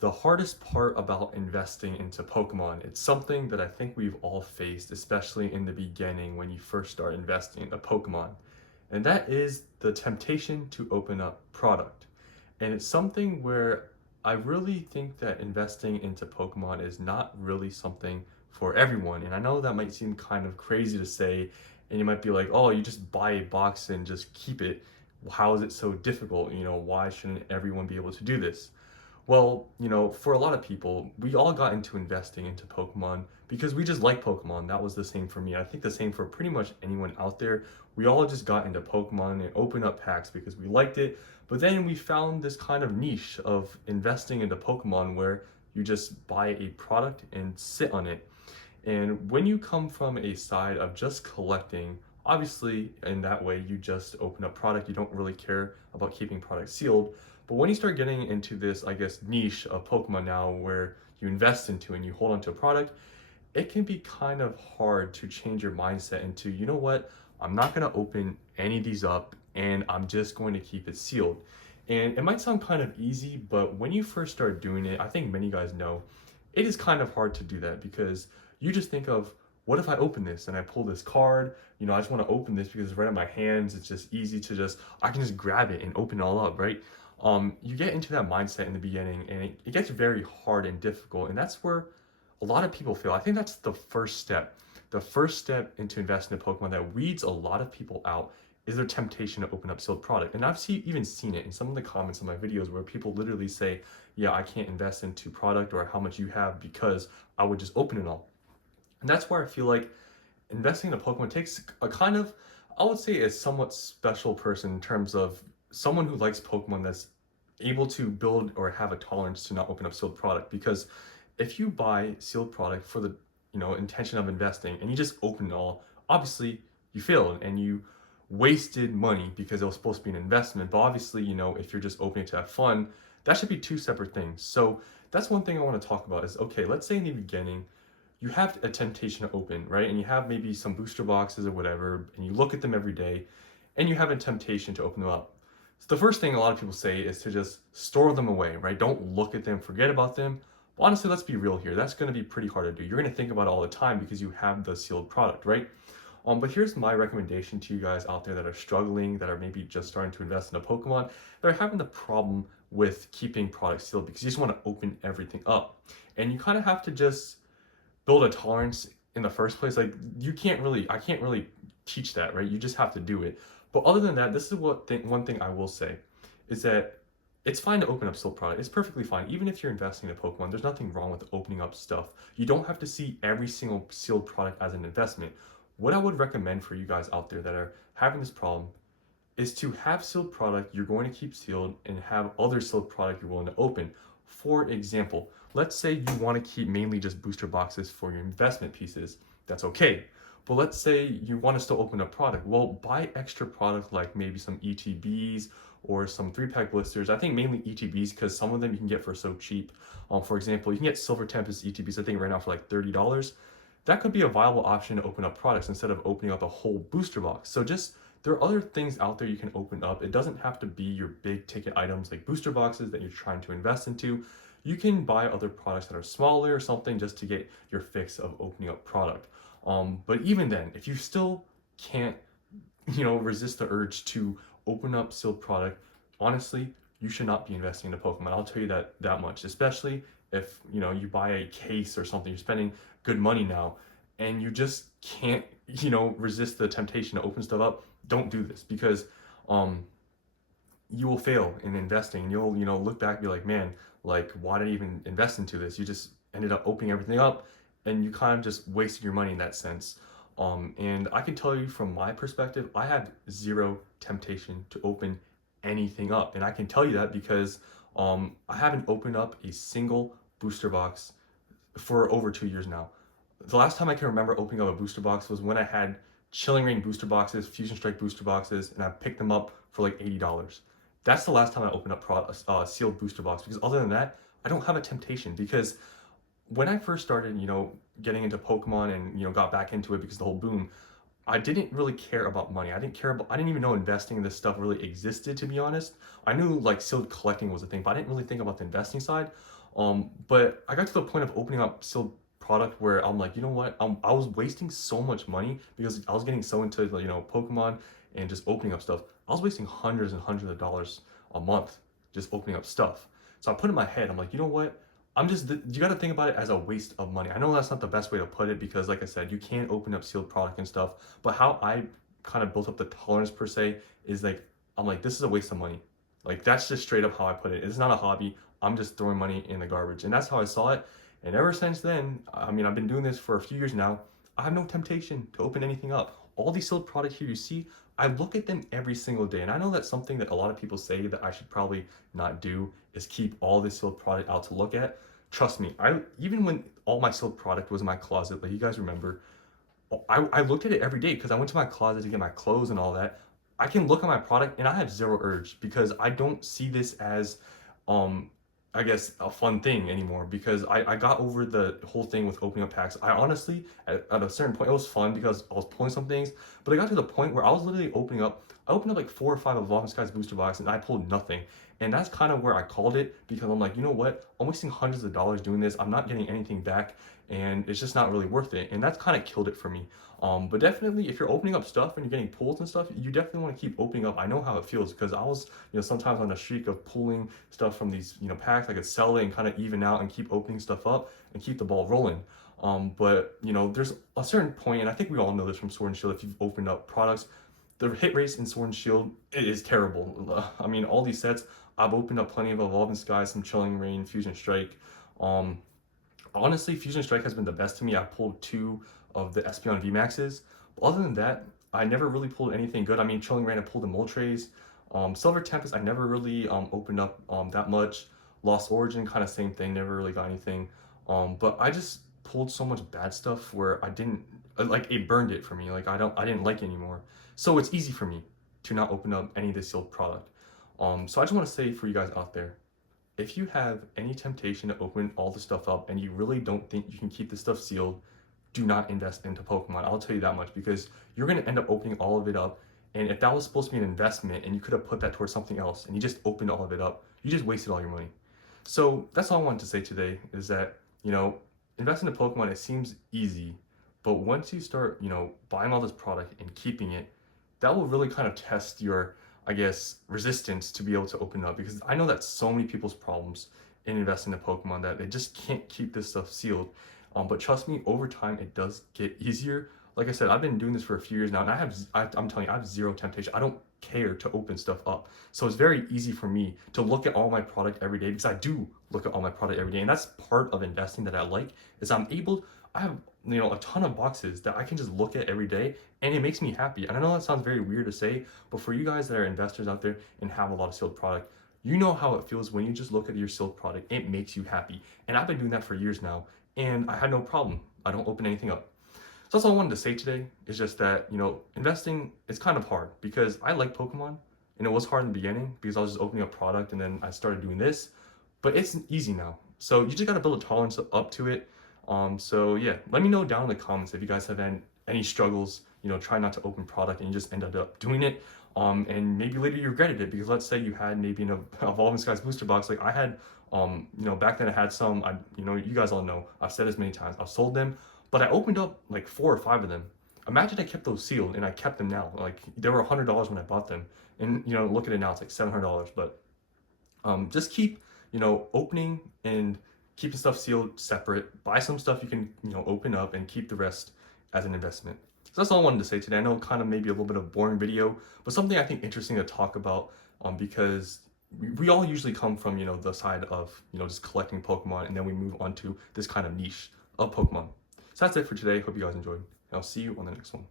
The hardest part about investing into Pokemon, it's something that I think we've all faced, especially in the beginning when you first start investing in a Pokemon. And that is the temptation to open up product. And it's something where I really think that investing into Pokemon is not really something for everyone. And I know that might seem kind of crazy to say, and you might be like, oh, you just buy a box and just keep it. How is it so difficult? Why shouldn't everyone be able to do this? Well, for a lot of people, we all got into investing into Pokemon because we just like Pokemon. That was the same for me. I think the same for pretty much anyone out there. We all just got into Pokemon and opened up packs because we liked it. But then we found this kind of niche of investing into Pokemon where you just buy a product and sit on it. And when you come from a side of just collecting, obviously in that way you just open up product, you don't really care about keeping product sealed. But when you start getting into this, I guess, niche of Pokemon now where you invest into and you hold onto a product, it can be kind of hard to change your mindset into, you know what, I'm not going to open any of these up and I'm just going to keep it sealed. And it might sound kind of easy, but when you first start doing it, I think many guys know it is kind of hard to do that because you just think of, what if I open this and I pull this card? I just want to open this because it's right in my hands. It's just easy to I can just grab it and open it all up, right? You get into that mindset in the beginning and it gets very hard and difficult. And that's where a lot of people fail. I think that's the first step. The first step into investing in Pokemon that weeds a lot of people out is their temptation to open up sealed product. And even seen it in some of the comments on my videos where people literally say, yeah, I can't invest into product or how much you have because I would just open it all. And that's where I feel like investing in a Pokemon takes a kind of, I would say, a somewhat special person in terms of someone who likes Pokemon that's able to build or have a tolerance to not open up sealed product. Because if you buy sealed product for the intention of investing and you just open it all, obviously you failed and you wasted money because it was supposed to be an investment. But obviously, if you're just opening it to have fun, that should be two separate things. So that's one thing I want to talk about is, okay, let's say in the beginning you have a temptation to open, right? And you have maybe some booster boxes or whatever, and you look at them every day, and you have a temptation to open them up. So the first thing a lot of people say is to just store them away, right? Don't look at them, forget about them. But honestly, let's be real here. That's going to be pretty hard to do. You're going to think about it all the time because you have the sealed product, right? But here's my recommendation to you guys out there that are struggling, that are maybe just starting to invest in a Pokemon, that are having the problem with keeping products sealed because you just want to open everything up. And you kind of have to just build a tolerance in the first place. Like I can't really teach that, right? You just have to do it. But other than that, this is one thing I will say is that it's fine to open up sealed product. It's perfectly fine. Even if you're investing in a Pokemon, there's nothing wrong with opening up stuff. You don't have to see every single sealed product as an investment. What I would recommend for you guys out there that are having this problem is to have sealed product you're going to keep sealed and have other sealed product you're willing to open. For example, let's say you want to keep mainly just booster boxes for your investment pieces. That's okay. But let's say you want to still open up product. Well, buy extra product like maybe some ETBs or some 3-pack blisters. I think mainly ETBs because some of them you can get for so cheap. For example, you can get Silver Tempest ETBs, I think right now for like $30. That could be a viable option to open up products instead of opening up a whole booster box. So there are other things out there you can open up. It doesn't have to be your big ticket items like booster boxes that you're trying to invest into. You can buy other products that are smaller or something just to get your fix of opening up product. But even then, if you still can't, resist the urge to open up sealed product, honestly, you should not be investing in a Pokemon. I'll tell you that much, especially if, you buy a case or something, you're spending good money now and you just can't, resist the temptation to open stuff up. Don't do this because you will fail in investing and you'll look back and be like, man, like why did I even invest into this? You just ended up opening everything up and you kind of just wasted your money in that sense. And I can tell you from my perspective, I have zero temptation to open anything up. And I can tell you that because I haven't opened up a single booster box for over 2 years now. The last time I can remember opening up a booster box was when I had Chilling Reign booster boxes, Fusion Strike booster boxes, and I picked them up for like $80. That's the last time I opened up sealed booster box because other than that, I don't have a temptation because when I first started, getting into Pokemon and, got back into it because of the whole boom, I didn't really care about money. I didn't even know investing in this stuff really existed, to be honest. I knew like sealed collecting was a thing, but I didn't really think about the investing side. But I got to the point of opening up sealed product where I'm like, you know what? I was wasting so much money because I was getting so into Pokemon and just opening up stuff. I was wasting hundreds and hundreds of dollars a month just opening up stuff. So I put in my head, I'm like, you know what? You got to think about it as a waste of money. I know that's not the best way to put it because, like I said, you can open up sealed product and stuff. But how I kind of built up the tolerance per se is like, I'm like, this is a waste of money. Like, that's just straight up how I put it. It's not a hobby. I'm just throwing money in the garbage. And that's how I saw it. And ever since then, I mean, I've been doing this for a few years now. I have no temptation to open anything up. All these sealed product here you see, I look at them every single day. And I know that's something that a lot of people say that I should probably not do is keep all this sealed product out to look at. Trust me, even when all my sealed product was in my closet, like you guys remember, I looked at it every day because I went to my closet to get my clothes and all that. I can look at my product and I have zero urge because I don't see this as um I guess a fun thing anymore because I got over the whole thing with opening up packs. I honestly, at a certain point, it was fun because I was pulling some things, but I got to the point where I was literally I opened up like 4 or 5 Evolving Skies booster boxes and I pulled nothing. And that's kind of where I called it because I'm like, you know what? I'm wasting hundreds of dollars doing this. I'm not getting anything back and it's just not really worth it. And that's kind of killed it for me. But definitely if you're opening up stuff and you're getting pulls and stuff, you definitely want to keep opening up. I know how it feels because I was, sometimes on a streak of pulling stuff from these, packs. I could sell it and kind of even out and keep opening stuff up and keep the ball rolling. But there's a certain point, and I think we all know this from Sword and Shield, if you've opened up products, the hit rates in Sword and Shield, it is terrible. I mean, all these sets, I've opened up plenty of Evolving Skies, some Chilling Reign, Fusion Strike. Honestly, Fusion Strike has been the best to me. I pulled 2 of the Espeon VMAXs. But other than that, I never really pulled anything good. I mean, Chilling Reign, I pulled the Moltres. Silver Tempest, I never really opened up that much. Lost Origin, kind of same thing, never really got anything. But I just pulled so much bad stuff where I didn't, like it burned it for me. Like I didn't like it anymore. So it's easy for me to not open up any of the sealed product. So I just want to say for you guys out there, if you have any temptation to open all the stuff up and you really don't think you can keep this stuff sealed, do not invest into Pokemon. I'll tell you that much because you're going to end up opening all of it up. And if that was supposed to be an investment and you could have put that towards something else and you just opened all of it up, you just wasted all your money. So that's all I wanted to say today is that, investing in Pokemon, it seems easy, but once you start, buying all this product and keeping it, that will really kind of test your, I guess, resistance to be able to open up because I know that's so many people's problems in investing in Pokemon that they just can't keep this stuff sealed. But trust me, over time, it does get easier. Like I said, I've been doing this for a few years now, and I'm telling you, I have zero temptation. I don't care to open stuff up. So it's very easy for me to look at all my product every day because I do look at all my product every day. And that's part of investing that I like is I have, a ton of boxes that I can just look at every day and it makes me happy. And I know that sounds very weird to say, but for you guys that are investors out there and have a lot of sealed product, you know how it feels when you just look at your sealed product. It makes you happy. And I've been doing that for years now and I had no problem. I don't open anything up. So that's all I wanted to say today is just that, investing is kind of hard because I like Pokemon and it was hard in the beginning because I was just opening up product and then I started doing this, but it's easy now. So you just got to build a tolerance up to it. So yeah, let me know down in the comments if you guys have any struggles, try not to open product and you just ended up doing it. And maybe later you regretted it because let's say you had maybe an Evolving Skies booster box like I had, back then I had some, you guys all know, I've said this many times, I've sold them, but I opened up like 4 or 5 of them. Imagine I kept those sealed and I kept them now. Like they were $100 when I bought them. And look at it now, it's like $700. But just keep, opening and keeping stuff sealed separate. Buy some stuff you can, open up and keep the rest as an investment. So that's all I wanted to say today. I know kind of maybe a little bit of a boring video, but something I think interesting to talk about because we all usually come from, the side of, just collecting Pokemon and then we move on to this kind of niche of Pokemon. So that's it for today. Hope you guys enjoyed. And I'll see you on the next one.